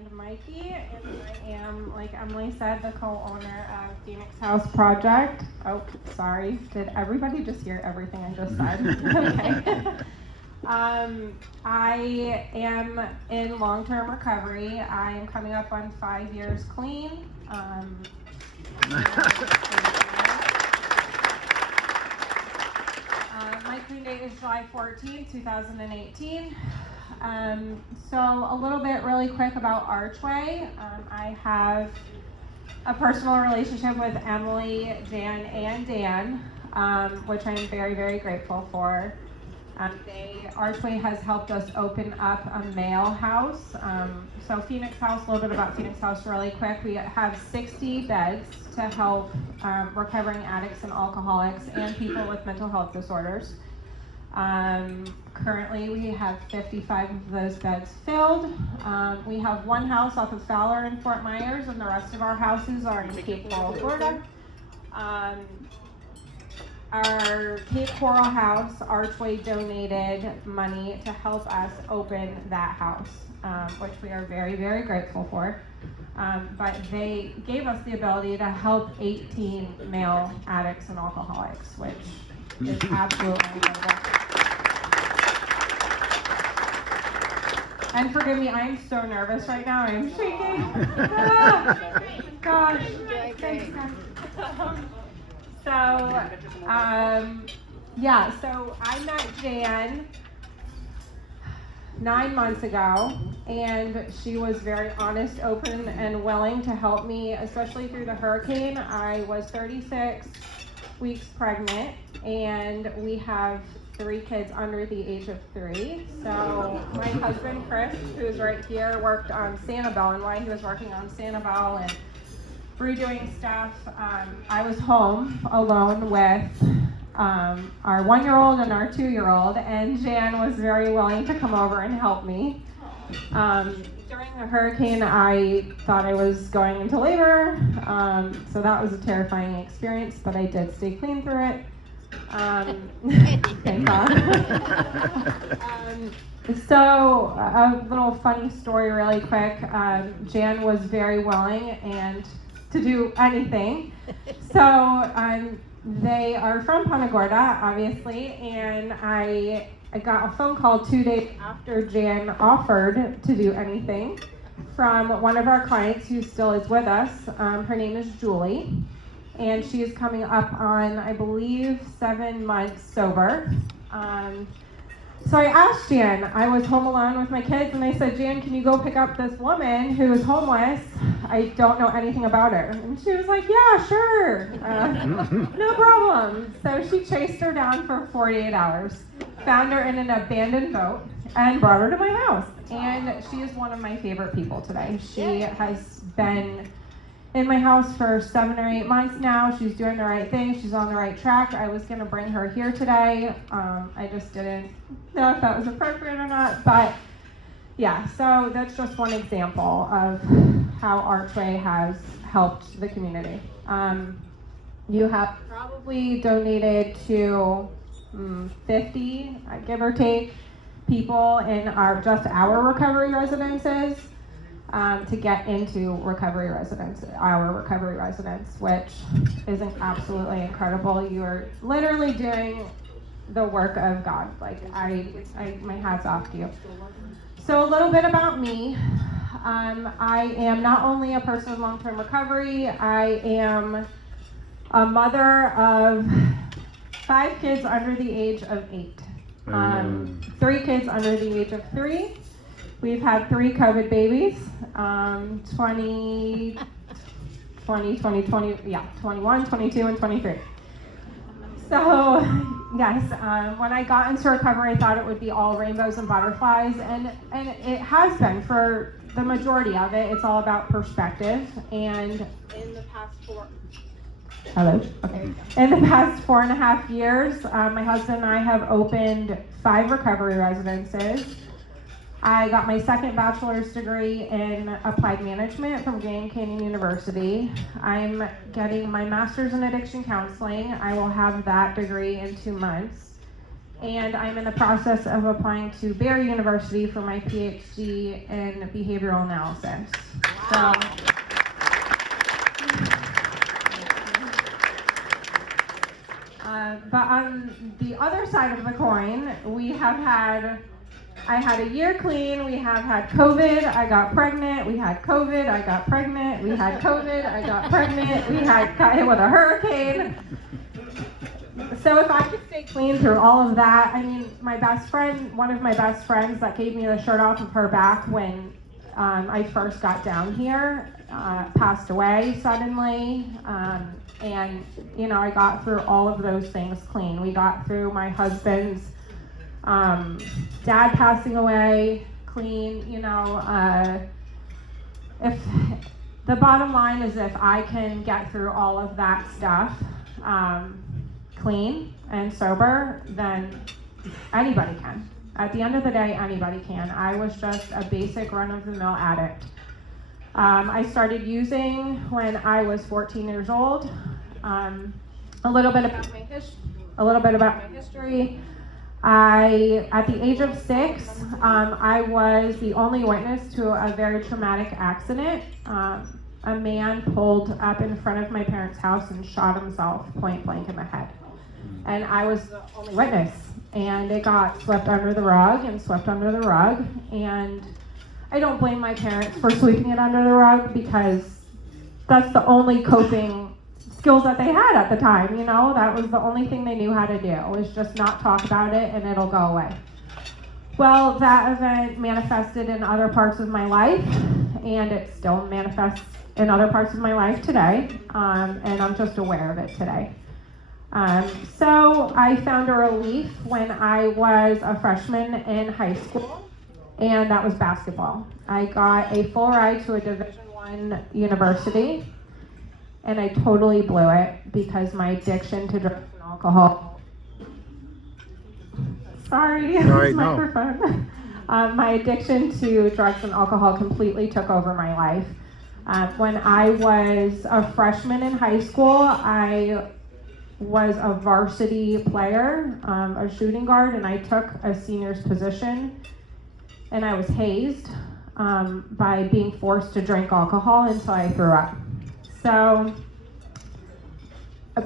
and Maike, and I am, like Emily said, the co-owner of Phoenix House Project. Oh, sorry. Did everybody just hear everything I just said? Okay. I am in long-term recovery. I am coming up on 5 years clean. My clean date is July 14, 2018. So a little bit really quick about ARCHway. I have a personal relationship with Emily, Jan, and Dan, which I'm very, very grateful for. ARCHway has helped us open up a male house. So Phoenix House, a little bit about Phoenix House really quick. We have 60 beds to help recovering addicts and alcoholics and people with mental health disorders. Currently we have 55 of those beds filled. We have one house off of Fowler in Fort Myers, and the rest of our houses are in Cape Coral, Florida. Our Cape Coral house, ARCHway donated money to help us open that house, which we are very, very grateful for. But they gave us the ability to help 18 male addicts and alcoholics, which is absolutely incredible. And forgive me, I am so nervous right now. I am shaking. Gosh. Thanks, guys. So I met Jan 9 months ago, and she was very honest, open, and willing to help me, especially through the hurricane. I was 36 weeks pregnant, and we have 3 kids under the age of 3. So my husband, Chris, who is right here, worked on Sanibel, and while he was working on Sanibel and redoing stuff, I was home alone with our 1-year-old and our 2-year-old, and Jan was very willing to come over and help me. During the hurricane, I thought I was going into labor, so that was a terrifying experience, but I did stay clean through it. Thank God. So a little funny story really quick. Jan was very willing and to do anything. So they are from Punta Gorda, obviously, and I got a phone call 2 days after Jan offered to do anything from one of our clients who still is with us. Her name is Julie, and she is coming up on, I believe, 7 months sober. So I asked Jan, I was home alone with my kids, and I said, Jan, can you go pick up this woman who is homeless? I don't know anything about her. And she was like, yeah, sure, no problem. So she chased her down for 48 hours, found her in an abandoned boat, and brought her to my house. And she is one of my favorite people today. She has been in my house for 7 or 8 months now. She's doing the right thing. She's on the right track. I was going to bring her here today. I just didn't know if that was appropriate or not. But yeah, so that's just one example of how ARCHway has helped the community. You have probably donated to 50, give or take, people in our recovery residences. To get into our recovery residence, which is absolutely incredible. You are literally doing the work of God. Like, my hat's off to you. So a little bit about me. I am not only a person with long-term recovery, I am a mother of 5 kids under the age of 8. 3 kids under the age of 3. We've had 3 COVID babies, 20, 21, 22, and 23. So, yes, when I got into recovery, I thought it would be all rainbows and butterflies, and it has been for the majority of it. It's all about perspective, and in the past 4.5 years, my husband and I have opened 5 recovery residences. I got my 2nd bachelor's degree in applied management from Grand Canyon University. I'm getting my master's in addiction counseling. I will have that degree in 2 months. and I'm in the process of applying to Barry University for my PhD in behavioral analysis. Wow. But on the other side of the coin, I had a year clean, we have had COVID, I got pregnant, we had COVID, I got pregnant, we had COVID, I got pregnant, got hit with a hurricane. So if I could stay clean through all of that, I mean, one of my best friends that gave me the shirt off of her back when I first got down here, passed away suddenly. And, you know, I got through all of those things clean. We got through my husband's dad passing away clean. You know, if the bottom line is if I can get through all of that stuff clean and sober, then anybody can. At the end of the day, anybody can. I was just a basic run-of-the-mill addict. I started using when I was 14 years old. A little bit about my history. At the age of 6, I was the only witness to a very traumatic accident. A man pulled up in front of my parents' house and shot himself point blank in the head. And I was the only witness. And it got swept under the rug. And I don't blame my parents for sweeping it under the rug, because that's the only coping skills that they had at the time, you know? That was the only thing they knew how to do, was just not talk about it and it'll go away. Well, that event manifested in other parts of my life, and it still manifests in other parts of my life today, and I'm just aware of it today. So I found a relief when I was a freshman in high school, and that was basketball. I got a full ride to a Division I university, and I totally blew it because my addiction to drugs and alcohol. Sorry, microphone. My addiction to drugs and alcohol completely took over my life. When I was a freshman in high school, I was a varsity player, a shooting guard, and I took a senior's position, and I was hazed by being forced to drink alcohol until I threw up. So,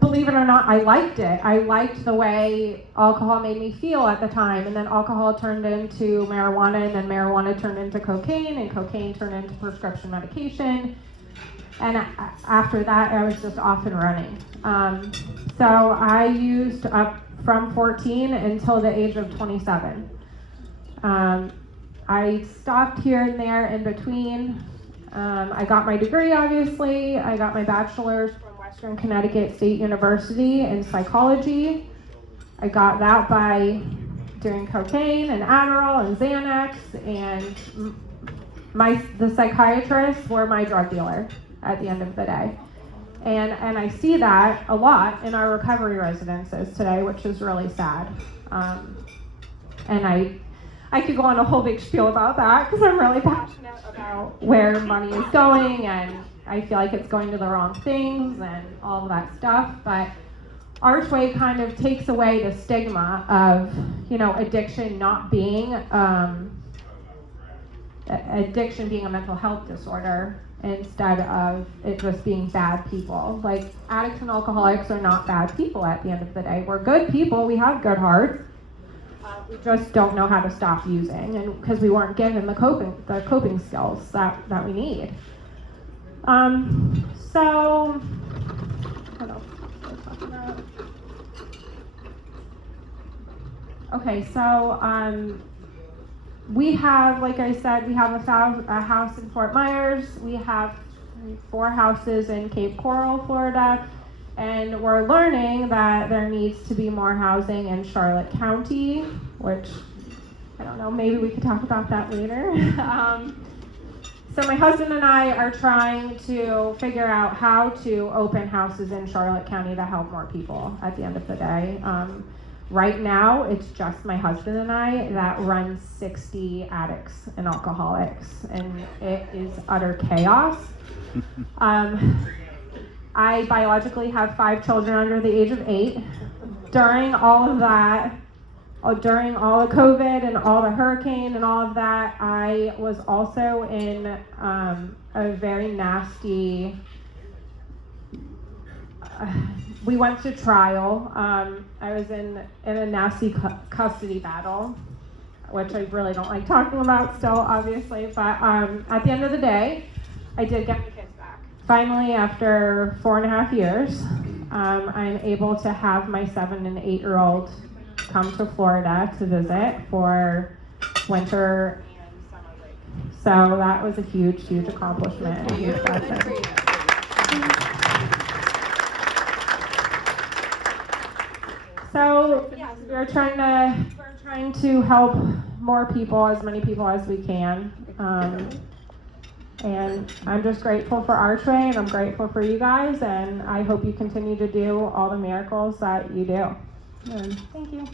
believe it or not, I liked it. I liked the way alcohol made me feel at the time, and then alcohol turned into marijuana, and then marijuana turned into cocaine, and cocaine turned into prescription medication. And after that, I was just off and running. So I used up from 14 until the age of 27. I stopped here and there in between. I got my degree, obviously. I got my bachelor's from Western Connecticut State University in psychology. I got that by doing cocaine and Adderall and Xanax, and the psychiatrists were my drug dealer at the end of the day. And I see that a lot in our recovery residences today, which is really sad. And I could go on a whole big spiel about that because I'm really passionate about where money is going, and I feel like it's going to the wrong things and all of that stuff. But ARCHway kind of takes away the stigma of, addiction not being addiction being a mental health disorder, instead of it just being bad people. Like, addicts and alcoholics are not bad people at the end of the day. We're good people, we have good hearts. We just don't know how to stop using, and because we weren't given the coping skills that we need. So what else was I talking about? Okay, so we have, like I said, we have a house in Fort Myers. We have 4 houses in Cape Coral, Florida. And we're learning that there needs to be more housing in Charlotte County, which, I don't know, maybe we could talk about that later. So my husband and I are trying to figure out how to open houses in Charlotte County to help more people at the end of the day. Right now, it's just my husband and I that runs 60 addicts and alcoholics, and it is utter chaos. I biologically have 5 children under the age of 8. During all of that, during all the COVID and all the hurricane and all of that, I was also in a very nasty, we went to trial. I was in a nasty custody battle, which I really don't like talking about still, obviously, but at the end of the day, I did get my kids back. Finally, after 4.5 years, I'm able to have my 7 and 8-year-old come to Florida to visit for winter and summer break. So that was a huge, huge accomplishment, a huge blessing. So yes, we're trying to help more people, as many people as we can. And I'm just grateful for ARCHway, and I'm grateful for you guys, and I hope you continue to do all the miracles that you do. And thank you.